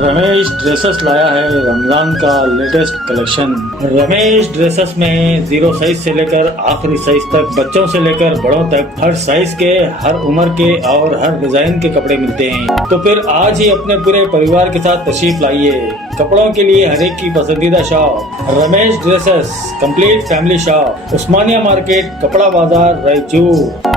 Ramesh dresses लाया है रमजान का लेटेस्ट कलेक्शन। रमेश ड्रेसेस में 0 साइज से लेकर आखिरी साइज तक, बच्चों से लेकर बड़ों तक, हर साइज के, हर उम्र के और हर डिजाइन के कपड़े मिलते हैं। तो फिर आज ही अपने पूरे परिवार के साथ तशरीफ लाइए। कपड़ों के लिए हर एक की पसंदीदा shop Ramesh dresses, complete family shop, Osmania market, कपड़ा बाजार, रायचूर।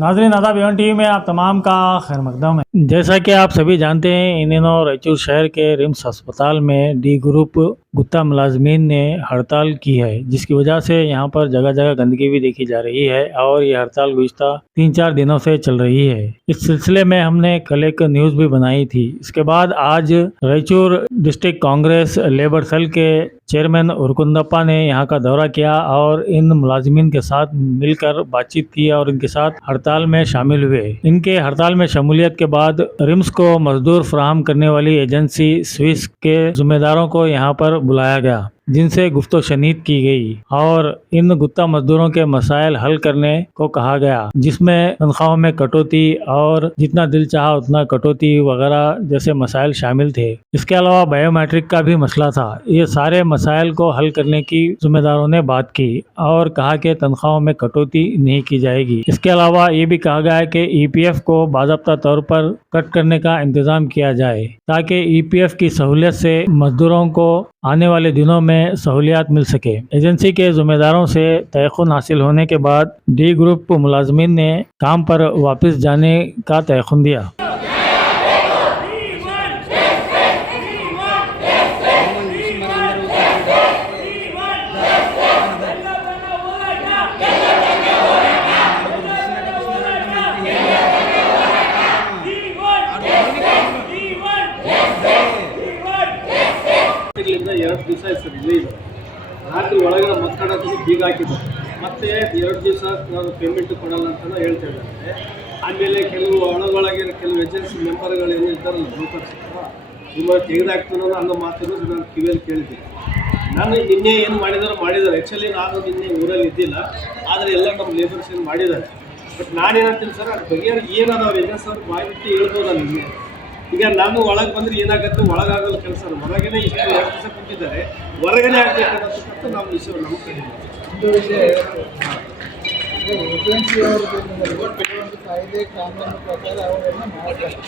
नाज़रीन आदाब, एवन टीवी में आप तमाम का खैर मकदम है। जैसा कि आप सभी जानते हैं, इन दिनों रायचूर शहर के रिम्स अस्पताल में डी ग्रुप गुत्ता मुलाजमीन ने हड़ताल की है, जिसकी वजह से यहाँ पर जगह जगह गंदगी भी देखी जा रही है और ये हड़ताल गुज़िश्ता 3-4 दिनों से चल रही है। इस सिलसिले में हमने कल एक न्यूज़ भी बनाई थी। इसके बाद आज Raichur district Congress labour cell के चेयरमैन उरकुंदप्पा ने यहाँ का दौरा किया और इन मुलाजमीन के साथ मिलकर बातचीत की और इनके साथ हड़ताल में शामिल हुए। इनके हड़ताल में शमूलियत के बाद रिम्स को मजदूर फराहम करने वाली एजेंसी स्विस के जिम्मेदारों को यहाँ पर बुलाया गया, जिनसे गुफ्तो शनीद की गई और इन गुत्ता मजदूरों के मसाइल हल करने को कहा गया, जिसमें तनख्वाहों में कटौती और जितना दिल चाहा उतना कटौती वगैरह जैसे मसाइल शामिल थे। इसके अलावा बायोमेट्रिक का भी मसला था। ये सारे मसाइल को हल करने की जिम्मेदारों ने बात की और कहा कि तनख्वाहों में कटौती नहीं की जाएगी। इसके अलावा ये भी कहा गया है कि EPF को बाज़ाब्ता तौर पर कट करने का इंतजाम किया जाए, ताकि EPF की सहूलियत से मजदूरों को आने वाले दिनों में सहूलियात मिल सके। एजेंसी के जिम्मेदारों से तयख्खुन हासिल होने के बाद डी ग्रुप मुलाजमीन ने काम पर वापस जाने का तयख्खुन दिया। ಎರಡು ದಿವಸ ಸರ್ ಇಲ್ಲೇ ಇದೆ. ರಾತ್ರಿ ಒಳಗಡೆ ಮಕ್ಕಳಕ್ಕೆ ಬೀಗ ಹಾಕಿದ್ದಾರೆ. ಮತ್ತೆ 2 ದಿವಸ ನಾವು ಪೇಮೆಂಟ್ ಕೊಡಲ್ಲ ಅಂತ ಹೇಳ್ತಾ ಇದ್ದಾರೆ. ಆಮೇಲೆ ಕೆಲವು ಒಳಗೊಳಗೆ ಕೆಲವು ಏಜೆನ್ಸಿ ಮೆಂಬರ್ಗಳು ಏನು ಇದ್ದಾರಲ್ಲ, ಬ್ರೋಕರ್ಸ್, ತುಂಬ ತೆಗೆದಾಕ್ತಾನೋ ಅನ್ನೋ ಮಾತನ್ನು ನಾನು ಕಿವಿಯಲ್ಲಿ ಕೇಳಿದ್ದೀನಿ. ನಾನು ನಿನ್ನೆ ಏನು ಮಾಡಿದಾರೋ ಮಾಡಿದ್ದಾರೆ. ಆ್ಯಕ್ಚುಲಿ ನಾನು ನಿನ್ನೆ ಊರಲ್ಲಿ ಇದ್ದಿಲ್ಲ, ಆದರೆ ಎಲ್ಲ ನಮ್ಮ ಲೇಬರ್ಸ್ ಏನು ಮಾಡಿದ್ದಾರೆ. ಬಟ್ ನಾನೇನಂತೀನಿ ಸರ್, ಅದು ಬಗೆಯವ್ರು ಏನಾದ್ರು ಅವ್ರು ಏಜೆನ್ಸಿ ಅವ್ರು ಬಾಯ್ಬಿಟ್ಟು ಹೇಳ್ಬೋದಲ್ಲ ನಿಮಗೆ. ಈಗ ನಾನು ಒಳಗೆ ಬಂದರೆ ಏನಾಗುತ್ತೆ, ಒಳಗಾಗಲ್ಲ ಕೆಲಸ. ಹೊರಗಡೆ ಇಷ್ಟು 2 ದಿವಸ ಕೂತಿದ್ದಾರೆ, ಹೊರಗಡೆ ಆಗಬೇಕನ್ನೋದಕ್ಕಂತ ನಾವು ವಿಷಯ ನಮ್ಮ ಕಡೆ ಕಾಯ್ದೆ ಕಾನೂನು ಪ್ರಕಾರ ಅವರನ್ನು ಮಾಡಬೇಕು.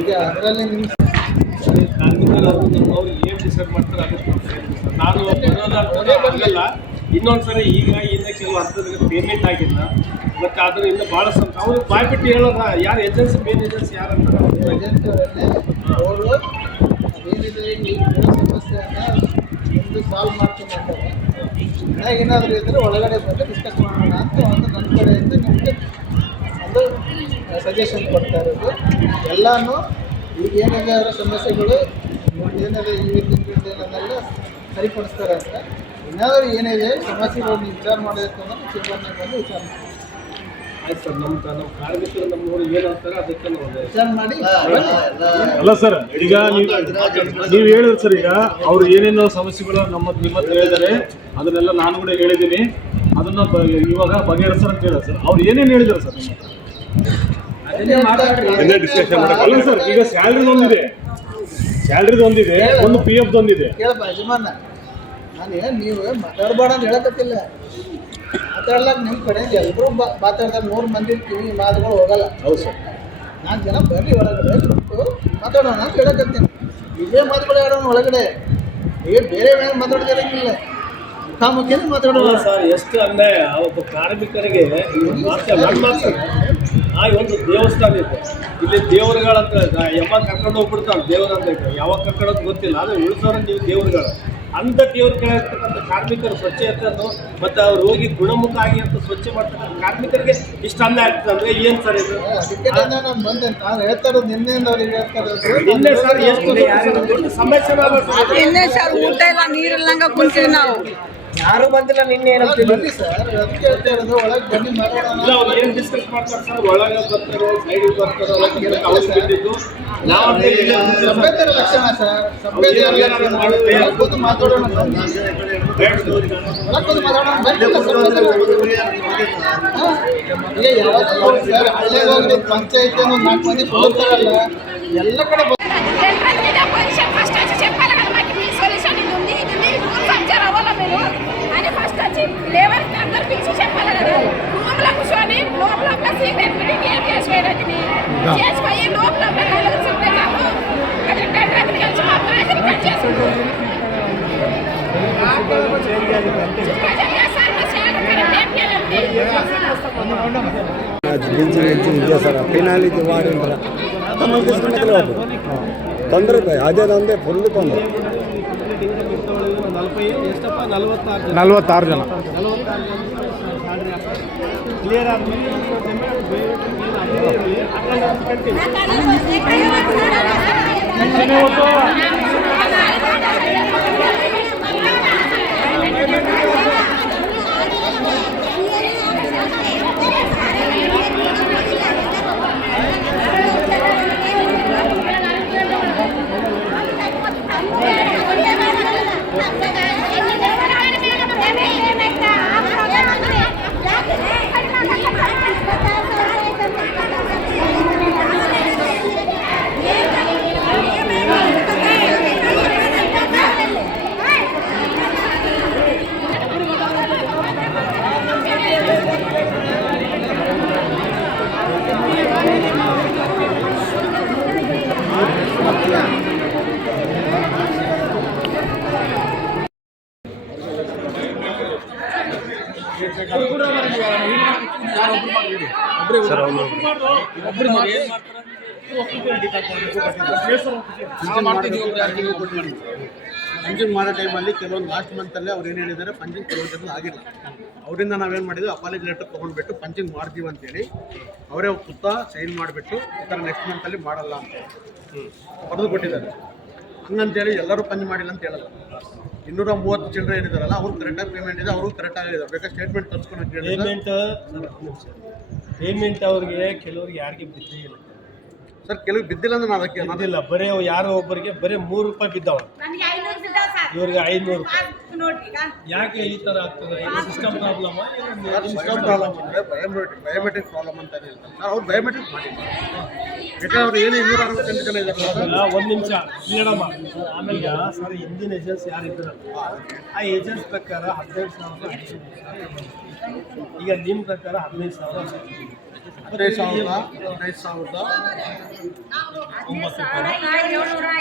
ಈಗ ಅದರಲ್ಲಿ ನಿಮ್ಮ ಕಾರ್ಮಿಕರು ಅವ್ರು ಏನು ಡಿಸೈಡ್ ಮಾಡ್ತಾರೆ ಅದಕ್ಕೆ ನಾವು ಬರೋದಾಗಲ್ಲ. ಇನ್ನೊಂದ್ಸರಿ ಈಗ ಇನ್ನು ಕೆಲವು ಅರ್ಥದಲ್ಲಿ ಪೇಮೆಂಟ್ ಆಗಿಲ್ಲ, ಮತ್ತು ಅದರ ಇನ್ನು ಭಾಳ ಅವ್ರು ಬಾಯ್ಬಿಟ್ಟು ಹೇಳೋಣ. ಯಾರು ಏಜೆನ್ಸಿ, ಮೇನ್ ಏಜೆನ್ಸಿ ಯಾರಂತ ಏಜೆನ್ಸಿಯವರಲ್ಲೇ ಅವರು ಏನಿದೆ ಈ ಸಮಸ್ಯೆಯನ್ನು ಒಂದು ಸಾಲ್ವ್ ಮಾಡ್ಕೊಂಡ್ಬರ್ತಾರೆ. ಏನಾದರೂ ಇದ್ದರೆ ಒಳಗಡೆ ಬಂದು ಡಿಸ್ಕಸ್ ಮಾಡೋಣ ಅಂತ ಒಂದು ನನ್ನ ಕಡೆಯಿಂದ ನಿಮಗೆ ಒಂದು ಸಜೆಷನ್ ಕೊಡ್ತಾ ಇರೋದು. ಎಲ್ಲನೂ ಈಗ ಏನಿದೆ ಅವರ ಸಮಸ್ಯೆಗಳು ಏನಿದೆ ಈ ತಿಂಗಳನ್ನೆಲ್ಲ ಸರಿಪಡಿಸ್ತಾರೆ ಅಂತ. ಏನಾದರೂ ಏನಿದೆ ಸಮಸ್ಯೆಗಳು ವಿಚಾರ ಮಾಡಬೇಕು ಅನ್ನೋದು ಚೇಂಬರ್ನಾಗ ಬಂದು ವಿಚಾರ ಮಾಡಿ. ಆಯ್ತು ಸರ್, ನಮ್ಮ ಕಾರ್ಮಿಕರು ನಮ್ಮವರು ಏನು ಅಂತಾರೆ ಅದಕ್ಕೆ ನಾವು ವಿಚಾರ ಮಾಡಿ. ಅಲ್ಲ ಸರ್, ಈಗ ನೀವು ಹೇಳಿದ್ರು ಸರ್, ಈಗ ಅವ್ರು ಏನೇನೋ ಸಮಸ್ಯೆಗಳು ನಿಮ್ಮ ಹತ್ರ ಹೇಳಿದ್ದಾರೆ, ಅದನ್ನೆಲ್ಲ ನಾನು ಕೂಡ ಹೇಳಿದ್ದೀನಿ. ಅದನ್ನು ಇವಾಗ ಬಗೆಹರಿಸೋಣ ಅಂತ ಹೇಳಿದ್ರು ಸರ್. ಅವ್ರು ಏನೇನು ಹೇಳಿದ್ರು ಸರ್? ಡಿಸ್ಕಷನ್ ಮಾಡಲ್ಲ ಸರ್. ಈಗ ಸ್ಯಾಲ್ರಿದು ಒಂದಿದೆ, ಒಂದು PF ಒಂದಿದೆ. ಕೇಳಪ್ಪ ಯಜಮಾನ, ನಾನು ನೀವು ಮಾತಾಡಬೇಡ ಅಂತ ಹೇಳಕತ್ತಿಲ್ಲ. ಮಾತಾಡ್ಲಾಕ ನಿಮ್ಮ ಕಡೆ ಎಲ್ಲರೂ ಮಾತಾಡ್ತಾರೆ. 100 ಮಂದಿ ಕಿವಿ ಮಾತುಗಳು ಹೋಗಲ್ಲ. ಹೌದು ಸರ್. 4 ಜನ ಬರ್ರಿ ಒಳಗಡೆ ಬಿಟ್ಟು ಮಾತಾಡೋಣ ಅಂತ ಹೇಳಕತ್ತೀನಿ. ಇದೇ ಮಾತುಗಳು ಹೇಳೋಣ ಒಳಗಡೆ. ಈಗ ಬೇರೆ ಮಾತಾಡ್ತಿರಂಗಿಲ್ಲ, ಮುಖಾಮುಖಿನೇ ಮಾತಾಡೋಣ ಸರ್. ಎಷ್ಟು ಅನ್ಯಾಯ ಒಬ್ಬ ಕಾರ್ಮಿಕರಿಗೆ. ಒಂದು ದೇವಸ್ಥಾನ ಇದೆ ಇಲ್ಲಿ, ದೇವರುಗಳಂತ ಯಾವಾಗ ಕರ್ಕೊಂಡು ಹೋಗ್ಬಿಡ್ತಾವೆ ದೇವರಂತ. ಯಾವಾಗ ಕರ್ಕೊಳ್ಳೋದು ಗೊತ್ತಿಲ್ಲ, ಆದರೆ ಉಳಿಸೋರು ನೀವು ದೇವರುಗಳು. ಅಂಥ ದೇವ್ರ ಕೆಳಗಿರ್ತಕ್ಕಂಥ ಕಾರ್ಮಿಕರು ಸ್ವಚ್ಛತೆಯನ್ನು ಮತ್ತು ಅವ್ರು ಹೋಗಿ ಗುಣಮುಖ ಆಗಿ ಅಂತ ಸ್ವಚ್ಛ ಮಾಡ್ತಕ್ಕಂಥ ಕಾರ್ಮಿಕರಿಗೆ ಇಷ್ಟು ಅನ್ಯಾಯ ಆಗ್ತದೆ ಅಂದರೆ ಏನು ಸರ್ ಇದು? ಅದಕ್ಕೆ ನಾನು ಬಂದೆ. ನಾನು ಹೇಳ್ತಾ ಇರೋದು ನಿನ್ನೆಯಿಂದ ಅವ್ರಿಗೆ ಹೇಳ್ತಾ ಇರೋದು. ನಿನ್ನೆ ಸರ್ ಎಷ್ಟು ದೊಡ್ಡ ಸಮಸ್ಯೆ ನಿನ್ನೆ ಸರ್ ಊಟ ಇಲ್ಲ ನೀರಿಲ್ಲಂಗ ಕುಂತೀವಿ ನಾವು. ಯಾರು ಬಂದಿಲ್ಲ ನಿನ್ನೆ ಬನ್ನಿ ಸರ್, ಅದಕ್ಕೆ ಹೇಳ್ತಾ ಇರೋದು. ಒಳಗೆ ಬನ್ನಿ ಮಾತಾಡೋಣ. ಅವ್ರು ಏನು ಡಿಸ್ಕಸ್ ಮಾಡ್ತಾರೆ ಸರ್? ಒಳಗೆ ಬರ್ತಾರೋ ಸೈಡಿಗೆ ಬರ್ತಾರೋ ಒಳಗೆ ಅವಶ್ಯ ಬಿಟ್ಟಿದ್ದು ನಾವು ಸಭ್ಯತೆ ಲಕ್ಷಣ ಸರ್. ಸಭ್ಯತೆ ಕೂತು ಮಾತಾಡೋಣ. ಒಳಗೆ ಮಾತಾಡೋಣ. ಈಗ ಯಾವತ್ತೂ ಸರ್ ಹಳ್ಳಿಗೆ ಹೋಗಿ ಪಂಚಾಯತ್ 4 ಮಂದಿ ಕೊಡ್ತಾರಲ್ಲ, ಎಲ್ಲ ಕಡೆ ఫస్ట్ వచ్చి చెప్పాలి కదా మాకు మీ సొల్యూషన్ ఇది ఉంది రూల్స్ అబ్జర్వ్ అవ్వాలా మీరు అని ఫస్ట్ వచ్చి లేబర్ అందరు పిలిచి చెప్పాలి కదా రూమ్లో కూర్చొని లోపల సీక్రెట్ మీటింగ్ ఏం చేసి చేసిపోయి లోపల కళ్ళకు చెప్తే కాదు అది టెండర్ కలిసి మా ప్రాజెక్ట్ కట్ చేసుకుంటారు ಸರ್ ಫಿನಾಲಿಗೆ ವಾರಂದ್ರ ತೊಂದರೆ ಅದೇನಂದೇ ಫುಲ್ ತೊಂದರೆ 46 ಜನ ಕ್ಲಿಯರ್ ಆದ್ಮೇಲೆ ಪಂಚಿಂಗ್ ಮಾಡೋ ಟೈಮಲ್ಲಿ ಕೆಲವೊಂದು ಲಾಸ್ಟ್ ಮಂತಲ್ಲಿ ಅವ್ರು ಏನು ಹೇಳಿದ್ದಾರೆ ಪಂಚಿಂಗ್ ಕೆಲವೊಂದು ಆಗಿಲ್ಲ ಅವರಿಂದ ನಾವೇನು ಮಾಡಿದ್ವಿ ಅಪಾಲಜಿ ಲೆಟರ್ ತೊಗೊಂಡ್ಬಿಟ್ಟು ಪಂಚಿಂಗ್ ಮಾಡ್ತೀವಿ ಅಂತೇಳಿ ಅವರೇ ಪುತ್ತ ಸೈನ್ ಮಾಡಿಬಿಟ್ಟು ಈ ಥರ ನೆಕ್ಸ್ಟ್ ಮಂತಲ್ಲಿ ಮಾಡಲ್ಲ ಅಂತ ಬರೆದು ಕೊಟ್ಟಿದ್ದಾರೆ. ಹಂಗಂತೇಳಿ ಎಲ್ಲರೂ ಪಂಚ್ ಮಾಡಿಲ್ಲ ಅಂತ ಹೇಳಲ್ಲ. 230 ಚಿಲ್ಡ್ರನ್ ಏನಿದಾರಲ್ಲ ಅವ್ರು ಕರೆಕ್ಟಾಗಿ ಪೇಮೆಂಟ್ ಇದೆ, ಅವರು ಕರೆಕ್ಟಾಗಿ ಹೇಳಿದ್ದಾರೆ. ಬೇಕಾದ್ರೆ ಸ್ಟೇಟ್ಮೆಂಟ್ ತರಿಸ್ಕೊಂಡು ಪೇಮೆಂಟ್ ಅವ್ರಿಗೆ ಕೆಲವರಿಗೆ ಯಾರಿಗೆ ಬಿದ್ದೇ ಇಲ್ಲ ಸರ್. ಕೆಲವು ಬಿದ್ದಿಲ್ಲ ಅಂದ್ರೆ ನಾವು ಅದಕ್ಕೆ ಬಿದ್ದಿಲ್ಲ, ಬರೀ ಯಾರೋ ಒಬ್ಬರಿಗೆ ಬರೀ 3 ರೂಪಾಯಿ ಬಿದ್ದಾವ, ಇವ್ರಿಗೆ 500 ರೂಪಾಯಿ. ಯಾಕೆ ಈ ಥರ ಆಗ್ತದೆ? ಸಿಸ್ಟಮ್ ಪ್ರಾಬ್ಲಮ್, ಸಿಸ್ಟಮ್ ಪ್ರಾಬ್ಲಮ್ ಅಂದರೆ ಬಯೋಮೆಟ್ರಿಕ್ ಪ್ರಾಬ್ಲಮ್ ಅಂತ ಹೇಳ್ತಾರೆ ಸರ್. ಅವ್ರು ಬಯೋಮೆಟ್ರಿಕ್ ಮಾಡಿಲ್ಲ. ಬೇಕಾದ್ರೆ ಅವ್ರು ಏನು 268 ಜನ ಇದ್ದಾರೆ. ಒಂದು ನಿಮಿಷ ಮೇಡಮ್ಮ, ಆಮೇಲೆ ಸರ್ ಹಿಂದಿನ ಏಜೆನ್ಸ್ ಯಾರು ಇದ್ರಲ್ಲ ಆ ಏಜೆನ್ಸ್ ಪ್ರಕಾರ 12,000 ಈಗ ನಿಮ್ಮ ಪ್ರಕಾರ 15,000 15,000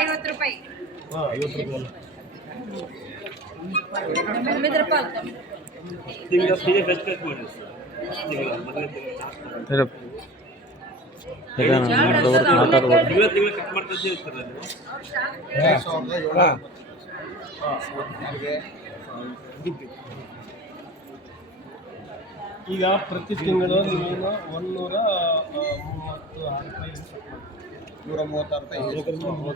750 ರೂಪಾಯಿ. ಹಾಂ, 50 ರೂಪಾಯಿ ಈಗ ಪ್ರತಿ ತಿಂಗಳು ನೀವೇನು 136 ರೂಪಾಯಿ.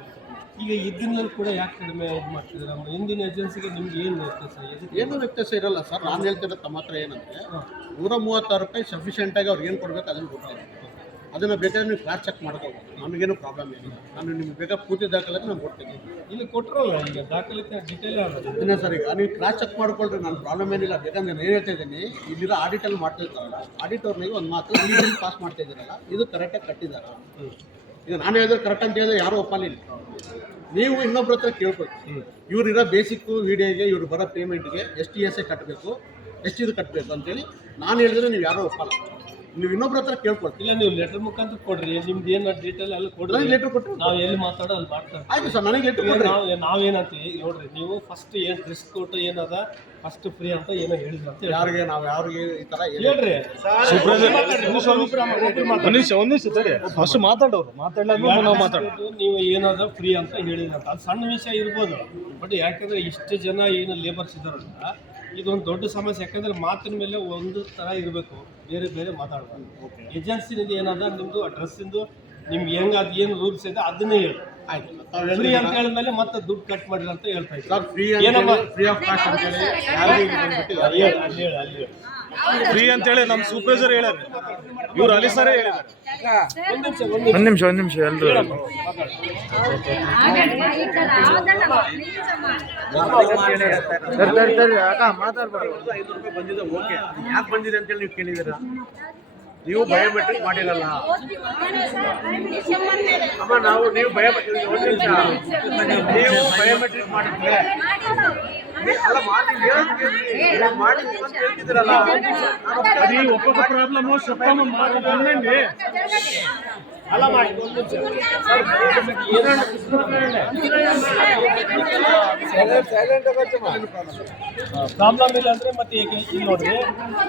ಈಗ ಇದನ್ನಲ್ಲಿ ಕೂಡ ಯಾಕೆ ಕಡಿಮೆ ಇದು ಮಾಡ್ತಿದ್ದಾರೆ? ನಮ್ಮ ಹಿಂದಿನ ಏಜೆನ್ಸಿಗೆ ನಿಮ್ಗೆ ಏನು ವ್ಯತ್ಯಾಸ? ಏನೂ ವ್ಯತ್ಯಾಸ ಇರಲ್ಲ ಸರ್. ನಾನು ಹೇಳ್ತಿರೋ ತಮ್ಮ ಹತ್ರ ಏನಂದರೆ 136 ರೂಪಾಯಿ ಸಫಿಷಿಯೆಂಟಾಗಿ ಅವ್ರಿಗೆ ಏನು ಕೊಡಬೇಕು ಅದನ್ನು ಕೊಡ್ತಾರೆ. ಅದನ್ನು ಬೇಕಾದ್ರೆ ನೀವು ಕ್ರಾಸ್ ಚೆಕ್ ಮಾಡ್ಕೋಬೋದು, ನಮಗೇನು ಪ್ರಾಬ್ಲಮ್ ಏನಿಲ್ಲ. ನಾನು ನಿಮ್ಗೆ ಬೇಕಾದ್ರೆ ಪೂರ್ತಿ ದಾಖಲಾತಿ ನಾನು ಕೊಡ್ತೀನಿ. ಇಲ್ಲಿ ಕೊಟ್ಟರಲ್ಲ, ಈಗ ದಾಖಲಾತಿ ಡೀಟೇಲ್ ಅದನ್ನೇ ಸರ್. ಈಗ ನೀವು ಕ್ರಾಸ್ ಚೆಕ್ ಮಾಡ್ಕೊಳ್ರಿ, ನಾನು ಪ್ರಾಬ್ಲಮ್ ಏನಿಲ್ಲ. ಬೇಕಾದ್ರೆ ನಾನು ಏನು ಹೇಳ್ತಾ ಇದ್ದೀನಿ, ಇಲ್ಲಿರೋ ಆಡಿಟಲ್ಲಿ ಮಾಡ್ತಿರ್ತಾರಲ್ಲ, ಆಡಿಟರ್ನಿಗೆ ಒಂದು ಮಾತು, ಈ ಬಿಲ್ ಪಾಸ್ ಮಾಡ್ತಾ ಇದ್ದೀರಲ್ಲ ಇದು ಕರೆಕ್ಟಾಗಿ ಕಟ್ಟಿದಾರ. ಈಗ ನಾನು ಹೇಳಿದ್ರೆ ಕರೆಕ್ಟ್ ಅಂತ ಹೇಳಿದ್ರೆ ಯಾರೂ ಒಪ್ಪಲಿಲ್ಲ. ನೀವು ಇನ್ನೊಬ್ರ ಹತ್ರ ಕೇಳ್ಕೊಳ್ಳಿ, ಇವ್ರಿರೋ ಬೇಸಿಕ್ಕು ವಿಡಿಯೋಗೆ ಇವ್ರು ಬರೋ ಪೇಮೆಂಟ್ಗೆ ಎಷ್ಟು ESI ಕಟ್ಟಬೇಕು, ಎಷ್ಟು ಇದು ಕಟ್ಟಬೇಕು ಅಂತೇಳಿ ನಾನು ಹೇಳಿದ್ರೆ ನೀವು ಯಾರೋ ಒಪ್ಪಲ್ಲ. ನೀವು ಇನ್ನೊಬ್ರ ಹತ್ರ ಕೇಳ್ಕೊಳ್ತೀವಿ. ಇಲ್ಲ, ನೀವು ಲೆಟರ್ ಮುಖಾಂತರ ಕೊಡ್ರಿ, ನಿಮ್ದು ಏನು ಡೀಟೇಲ್ ಎಲ್ಲ ಕೊಡ್ರಿ. ನನಗೆ ಲೆಟ್ರ್ ಕೊಟ್ಟು ನಾವು ಎಲ್ಲಿ ಮಾತಾಡೋ ಅಲ್ಲಿ ಮಾಡ್ತಾರೆ. ಆಯ್ತು ಸರ್, ನನಗೆ ಲೆಟ್ರ್ ಕೊಡ್ರಿ. ನಾವೇನಂತೀವಿ ನೋಡ್ರಿ, ನೀವು ಫಸ್ಟ್ ಏನು ಡ್ರೆಸ್ ಕೋಟ್ ಏನದ ಫಸ್ಟ್ ಫ್ರೀ ಅಂತ ಏನೋ ಹೇಳಿದ್ರು ಅಂತ ಯಾರಿಗೆ ನಾವು ಯಾರಿಗೆ ಈ ಥರ ಹೇಳ್ರಿ. ಫಸ್ಟ್ ಮಾತಾಡೋರು ನೀವು ಏನಾದ್ರು ಫ್ರೀ ಅಂತ ಹೇಳಿದ್ರಂತ ಅದು ಸಣ್ಣ ವಿಷಯ ಇರ್ಬೋದು, ಬಟ್ ಯಾಕಂದ್ರೆ ಇಷ್ಟು ಜನ ಏನು ಲೇಬರ್ಸ್ ಇದ್ದಾರಲ್ಲ, ಇದೊಂದು ದೊಡ್ಡ ಸಮಸ್ಯೆ. ಯಾಕಂದ್ರೆ ಮಾತಿನ ಮೇಲೆ ಒಂದು ಥರ ಇರಬೇಕು, ಬೇರೆ ಬೇರೆ ಮಾತಾಡಬಾರ್ದು. ಏಜೆನ್ಸಿನಿಂದ ಏನಾದ ನಿಮ್ಮದು ಡ್ರೆಸ್ಸಿಂದು ನಿಮ್ಗೆ ಹೆಂಗಾದ ಏನು ರೂಲ್ಸ್ ಇದೆ ಅದನ್ನೇ ಹೇಳಿ. ಆಯ್ತು, ಫ್ರೀ ಅಂತ ಹೇಳಿದ್ಮೇಲೆ ಮತ್ತೆ ದುಡ್ಡು ಕಟ್ ಮಾಡಿರಿ ಅಂತ ಹೇಳ್ತಾ ಇದ್ದಾರೆ. ಸರ್ ಫ್ರೀ ಆಫ್ ಕಾಸ್ಟ್ ಅಂತೇಳಿ ಅಲ್ಲಿ ಫ್ರೀ ಅಂತೇಳಿ ನಮ್ಮ ಸೂಪರ್ವೈಸರ್ ಹೇಳ್ಯಾರ, ಇವ್ರು ಅಲ್ಲಿ ಸರ್ ಹೇಳಿದ್ದಾರೆ. ಒಂದು ನಿಮಿಷ ಎಲ್ಲರೂ ಮಾತಾಡ್ಬಾರ್ದು. 500 ರೂಪಾಯಿ ಬಂದಿದೆ, ಓಕೆ. ಯಾಕೆ ಬಂದಿದೆ ಅಂತೇಳಿ ನೀವು ಕೇಳಿದ್ದೀರಾ? ನೀವು ಬಯೋಮೆಟ್ರಿಕ್ ಮಾಡಿರಲ್ಲ ಅಮ್ಮ, ನೀವು ಬಯೋಮೆಟ್ರಿಕ್ ಮಾಡಿದ್ರೆ ಅಲ್ಲ ಮಾಡಿದ್ದೀವಿ ಅಂತ ಹೇಳ್ತಿದ್ದೀರಲ್ಲ. అది ఒక్కొక్క ప్రాబ్లము చెప్తాము మాట్లాడండి. ಅಲ್ಲಮ್ಮ ಪ್ರಾಬ್ಲಮ್ ಇಲ್ಲ ಅಂದ್ರೆ ಮತ್ತೆ ಈಗ ಇಲ್ಲಿ ನೋಡ್ರಿ,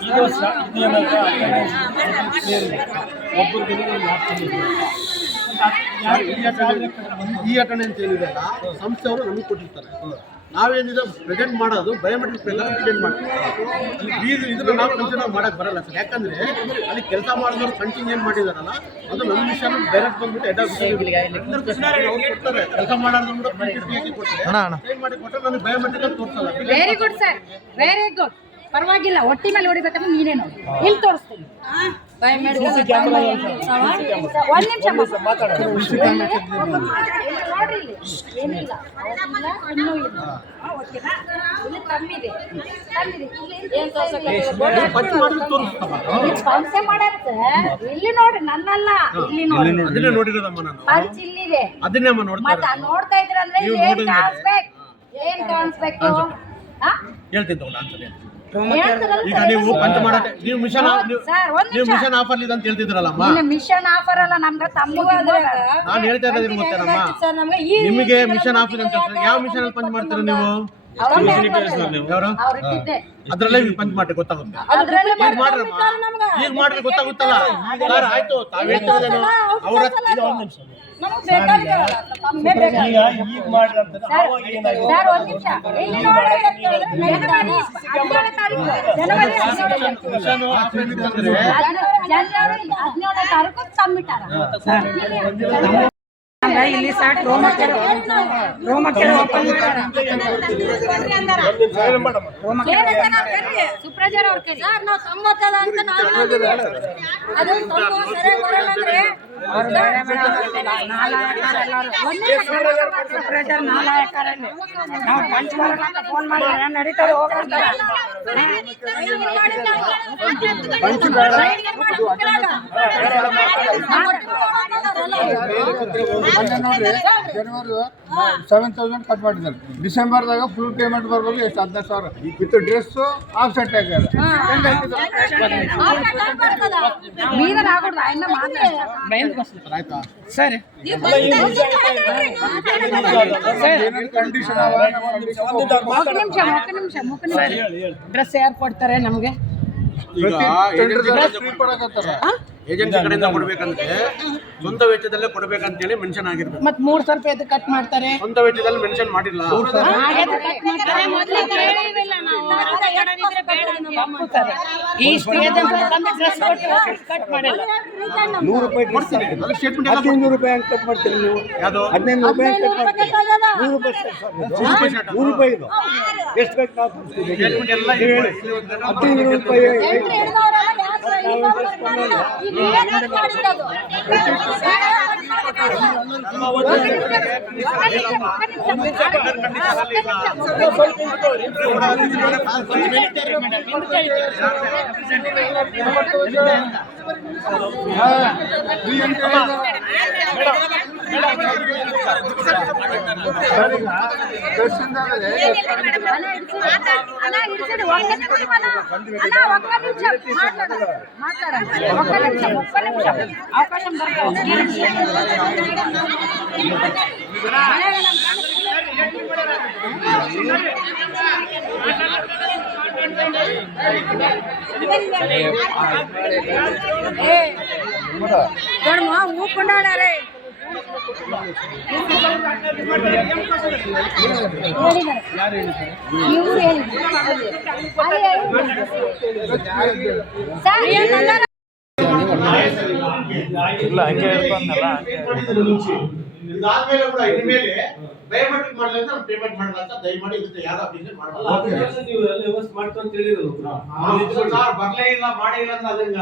ಇದು ಈ ಅಟೆಂಡೆನ್ಸ್ ಏನಿದೆ ಅಲ್ಲ, ಸಂಸ್ಥೆಯವರು ನಮಗೆ ಕೊಟ್ಟಿರ್ತಾರೆ. ನಾವೇನಿದೆ ಪ್ರೆಸೆಂಟ್ ಮಾಡೋದು ಬಯೋಮೆಟ್ರಿಕ್ ಎಲ್ಲ ಪ್ರೆಸೆಂಟ್ ಮಾಡ್ತೀವಿ. ಇದನ್ನು ನಾವು ಕನ್ಸಿಡರ್ ಮಾಡಕ್ಕೆ ಬರಲ್ಲ ಸರ್. ಯಾಕಂದ್ರೆ ಅಲ್ಲಿ ಕೆಲಸ ಮಾಡಿದವರು ಕಂಟಿನ್ಯೂ ಏನು ಮಾಡಿದಾರಲ್ಲ, ಅದು ನಮ್ಮ ವಿಷಯ ಡೈರೆಕ್ಟ್ ಬಂದ್ಬಿಟ್ಟು ಹೆಡ್ ಕೊಡ್ತಾರೆ. ಕೆಲಸ ಮಾಡೋದು ಕೂಡ ಮಾಡಿ ಕೊಟ್ಟರೆ ನನಗೆ ಬಯೋಮೆಟ್ರಿಕ್ ಅಂತ ತೋರಿಸಲ್ಲ. Very good sir, very good. ಪರವಾಗಿಲ್ಲ, ಒಟ್ಟಿ ಮೇಲೆ ಹೊಡಿಬೇಕಂದ್ರೆ ನೀನೇ ನೋಡಿ ಇಲ್ಲಿ ತೋರಿಸ್ತೀನಿ. ಒಂದ್ ನಿಮಿಷ ನೋಡ್ರಿ, ಏನಿಲ್ಲ ಇನ್ನೂ ಇಲ್ಲ. ಓಕೆನಾ? ಇಲ್ಲಿ ಕಮ್ಮಿದೆ ಸ್ಪಾನ್ಸರ್ ಮಾಡ್ಯಾರ ಸರ್. ಇಲ್ಲಿ ನೋಡ್ರಿ, ನನ್ನಲ್ಲ, ಇಲ್ಲಿ ನೋಡಿ, ಅದನ್ನೇ ನೋಡಿರೋದಮ್ಮ ನಾನು. ಪಂಚ್ ಇಲ್ಲಿದೆ. ಅದನ್ನೇ ಅಮ್ಮ ನೋಡ್ತಾ ನೋಡ್ತಾ ಇದ್ರಂದ್ರೆ ಏನ್ ಕಾಣಿಸ್ಬೇಕು, ಏನ್ ಕಾಣಿಸ್ಬೇಕು ಹೇಳ್ತೀನಿ ತಗೊಂಡು ಆನ್ಸರ್. ಈಗ ನೀವು ಪಂಚ ಮಾಡಕ್ಕೆ ನೀವು ಮಿಷನ್ ಆಫರ್ ಇದೆ ಅಂತ ಹೇಳ್ತಿದ್ರಲ್ಲಮ್ಮ. ಮಿಷನ್ ಆಫರ್ ಅಲ್ಲ, ನಮ್ಗೆ ತಮ್ಮ ನಾನು ಹೇಳ್ತಾ ಇರೋದು ಗೊತ್ತೇನಮ್ಮ, ನಿಮಗೆ ಮಿಷನ್ ಆಫರ್ ಅಂತ ಹೇಳ್ತಾರೆ. ಯಾವ ಮಿಷನ್ ಅಲ್ಲಿ ಪಂಚ್ ಮಾಡ್ತೀರಾ ನೀವು? ಯಾರು ಅದ್ರಲ್ಲೇ ಪಂಚ್ ಮಾಡಿ ಗೊತ್ತಾಗುತ್ತೆ. ಈಗ ಮಾಡ್ರಿ ಗೊತ್ತಾಗುತ್ತಲ್ಲ ಸರ್. ಆಯ್ತು, ತಾವ್ ಹೇಳ್ತಿರೋದೇನು ಅವ್ರ ಇಲ್ಲಿ ಸರ್ ಸುಪ್ರಜಾರ್ ಅವ್ರ ಕೈ ನಾವು ಸಮ್ಮತದ ಅಂತ ನಾವು ಅದು ಸರಿಯಾಗಿ ಬರಲ್ಲ ಅಂದ್ರೆ ಸುಪ್ರಜಾರ್ ನಾಲಾಯಕರಲ್ಲಿ ನಾವು ಪಂಚಮರಣ ಅಂತ ಫೋನ್ ಮಾಡಿದ್ರೆ ನಡೀತಾರೆ ಹೋಗಂತ. ಜನವರಿ 7,000 ಕಟ್ ಮಾಡಿದ್ದಾರೆ. ಡಿಸೆಂಬರ್ದಾಗ ಫುಲ್ ಪೇಮೆಂಟ್ ಬರ್ಬೇಕು. ಎಷ್ಟು 15,000 ವಿತ್ ಡ್ರೆಸ್ ಆಫ್ ಸೆಟ್ ಆಗ್ಯಾರ. ಸರಿ ಡ್ರೆಸ್ ಯಾರು ಕೊಡ್ತಾರೆ ನಮ್ಗೆ? ಏಜೆನ್ಸಿ ಕಡೆಯಿಂದ ಕೊಡ್ಬೇಕಂದ್ರೆ ಸ್ವಂತ ವೆಚ್ಚದಲ್ಲೇ ಕೊಡ್ಬೇಕಂತೇಳಿ ಮೆನ್ಷನ್ ಆಗಿರ್ಬೇಕು. ಮತ್ 300 ರೂಪಾಯಿ ಎದಕ್ಕೆ ಕಟ್ ಮಾಡ್ತಾರೆ? ಸ್ವಂತ ವೆಚ್ಚದಲ್ಲಿ ಮೆನ್ಷನ್ ಮಾಡಿಲ್ಲ. ಇಷ್ಟು ಡ್ರೆಸ್ ಕಟ್ ಮಾಡಿಲ್ಲ. 100 ರೂಪಾಯಿ ಕೊಡ್ತೀನಿ, ಅದು ಸ್ಟೇಟ್ಮೆಂಟ್ 15 ರೂಪಾಯಿ ಹಂಗೆ ಕಟ್ ಮಾಡ್ತೀರಿ ನೀವು? ಯಾವುದು 15 ರೂಪಾಯಿ ಕಟ್ ಮಾಡ್ತೀರಿ? 100 ರೂಪಾಯಿ ಇದು ಎಷ್ಟು ಬೇಕು ನಾವು ಕೊಡ್ತೀವಿ. ಸ್ಟೇಟ್ಮೆಂಟ್ ಎಲ್ಲ ಇದೆ. 15 ರೂಪಾಯಿ ఊపుకున్నాడే ಇದಾದ್ಮೇಲೆ ಕೂಡ ಇನ್ಮೇಲೆ ಬಯೋಮೆಟ್ರಿಕ್ ಮಾಡಲಿ ಅಂತ ಪೇಮೆಂಟ್ ಮಾಡಲ್ಲ ಅಂತ ದಯಮಾಡಿ ಇದಕ್ಕೆ ಯಾರು ಅಬ್ಜೆಕ್ಷನ್ ಮಾಡಲ್ಲ. ನೀವು ಎಲ್ಲ ವ್ಯವಸ್ಥೆ ಮಾಡ್ಕೊಂಡು ಅಂತ ಹೇಳಿರೋದು ಸರ್, ಬರ್ಲೇ ಇಲ್ಲ ಮಾಡೇ ಇಲ್ಲ ಅಂತ ಅದಂಗ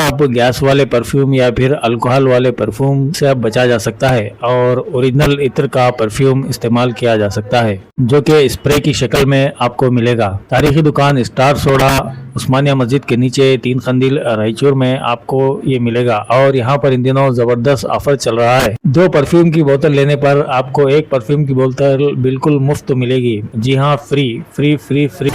आप गैस वाले परफ्यूम या फिर अल्कोहल वाले परफ्यूम से अब बचा जा सकता है और ओरिजिनल इत्र का परफ्यूम इस्तेमाल किया जा सकता है, जो कि स्प्रे की शक्ल में आपको मिलेगा। तारीखी दुकान स्टार सोडा उस्मानिया मस्जिद के नीचे 3 खंदिल रायचूर में आपको ये मिलेगा और यहाँ पर इन दिनों जबरदस्त ऑफर चल रहा है। 2 परफ्यूम की बोतल लेने पर आपको 1 परफ्यूम की बोतल बिल्कुल मुफ्त मिलेगी। जी हाँ, फ्री फ्री फ्री फ्री।